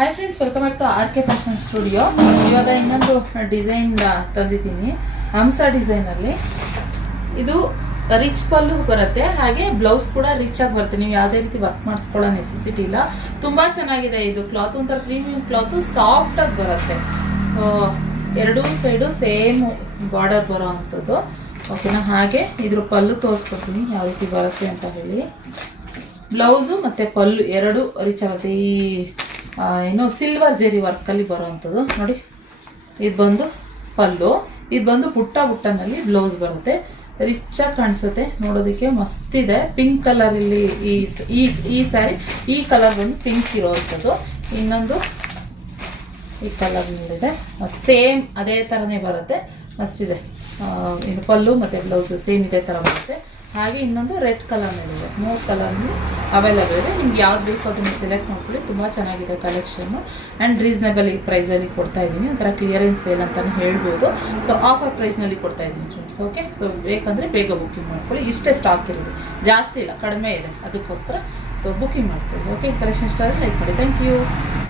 Hi friends, welcome back to R K fashion studio. ಇವಾಗ ಇನ್ನೊಂದು design ತಂದಿದ್ದೀನಿ, ಹಂಸ ಡಿಸೈನಲ್ಲಿ. ಇದು ರಿಚ್ ಪಲ್ಲು ಬರುತ್ತೆ, ಹಾಗೆ ಬ್ಲೌಸ್ ಕೂಡ ರಿಚ್ ಆಗಿ ಬರುತ್ತೆ. ನೀವು ಯಾವುದೇ ರೀತಿ ವರ್ಕ್ ಮಾಡಿಸ್ಕೊಳ್ಳೋ ನೆಸೆಸಿಟಿ ಇಲ್ಲ. ತುಂಬ ಚೆನ್ನಾಗಿದೆ ಇದು ಕ್ಲಾತ್, ಒಂಥರ ಪ್ರೀಮಿಯಂ ಕ್ಲಾತು, ಸಾಫ್ಟಾಗಿ ಬರುತ್ತೆ. ಸೊ ಎರಡೂ ಸೈಡು ಸೇಮ್ ಬಾರ್ಡರ್ ಬರೋ ಅಂಥದ್ದು. ಓಕೆನಾ? ಹಾಗೆ ಇದ್ರ ಪಲ್ಲು ತೋರಿಸ್ಕೊಡ್ತೀನಿ ಯಾವ ರೀತಿ ಬರುತ್ತೆ ಅಂತ ಹೇಳಿ. ಬ್ಲೌಸು ಮತ್ತು ಪಲ್ಲು ಎರಡು ರಿಚ್ ಆಗುತ್ತೆ. ಈ ಏನು ಸಿಲ್ವರ್ ಜೆರಿ ವರ್ಕಲ್ಲಿ ಬರೋ ಅಂಥದ್ದು ನೋಡಿ. ಇದು ಬಂದು ಪಲ್ಲು, ಇದು ಬಂದು ಬುಟ್ಟನಲ್ಲಿ ಬ್ಲೌಸ್ ಬರುತ್ತೆ. ರಿಚಾಗಿ ಕಾಣಿಸುತ್ತೆ, ನೋಡೋದಕ್ಕೆ ಮಸ್ತಿದೆ. ಪಿಂಕ್ ಕಲರ್ ಇಲ್ಲಿ ಈ ಸ್ಯಾರಿ ಈ ಕಲರ್ ಬಂದು ಪಿಂಕ್ ಇರೋವಂಥದ್ದು. ಇನ್ನೊಂದು ಈ ಕಲರ್ನಲ್ಲಿದೆ, ಸೇಮ್ ಅದೇ ಥರನೇ ಬರುತ್ತೆ, ಮಸ್ತಿದೆ. ಇದು ಪಲ್ಲು ಮತ್ತು ಬ್ಲೌಸು ಸೇಮ್ ಇದೇ ಥರ ಬರುತ್ತೆ. ಹಾಗೆ ಇನ್ನೊಂದು ರೆಡ್ ಕಲರ್ನಲ್ಲಿದೆ. 3 ಕಲರ್ನಲ್ಲಿ ಅವೈಲಬಲ್ ಇದೆ. ನಿಮ್ಗೆ ಯಾವ್ದು ಬೇಕು ಅದನ್ನು ಸೆಲೆಕ್ಟ್ ಮಾಡ್ಕೊಳ್ಳಿ. ತುಂಬ ಚೆನ್ನಾಗಿದೆ ಕಲೆಕ್ಷನ್ನು ಆ್ಯಂಡ್ ರೀಸನೇಬಲ್ ಪ್ರೈಸಲ್ಲಿ ಕೊಡ್ತಾ ಇದ್ದೀನಿ. ಒಂಥರ ಕ್ಲಿಯರೆನ್ಸ್ ಸೇಲ್ ಅಂತಲೇ ಹೇಳ್ಬೋದು. ಸೊ ಆಫರ್ ಪ್ರೈಸ್ನಲ್ಲಿ ಕೊಡ್ತಾ ಇದ್ದೀನಿ ಫ್ರೆಂಡ್ಸ್. ಓಕೆ, ಸೊ ಬೇಕಂದರೆ ಬೇಗ ಬುಕ್ಕಿಂಗ್ ಮಾಡ್ಕೊಳ್ಳಿ. ಇಷ್ಟೇ ಸ್ಟಾಕ್ ಇರೋದು, ಜಾಸ್ತಿ ಇಲ್ಲ, ಕಡಿಮೆ ಇದೆ, ಅದಕ್ಕೋಸ್ಕರ ಸೊ ಬುಕ್ಕಿಂಗ್ ಮಾಡ್ಕೊಳ್ಳಿ. ಓಕೆ, ಕಲೆಕ್ಷನ್ ಇಷ್ಟ ಆದರೆ ಲೈಕ್ ಮಾಡಿ. Thank you.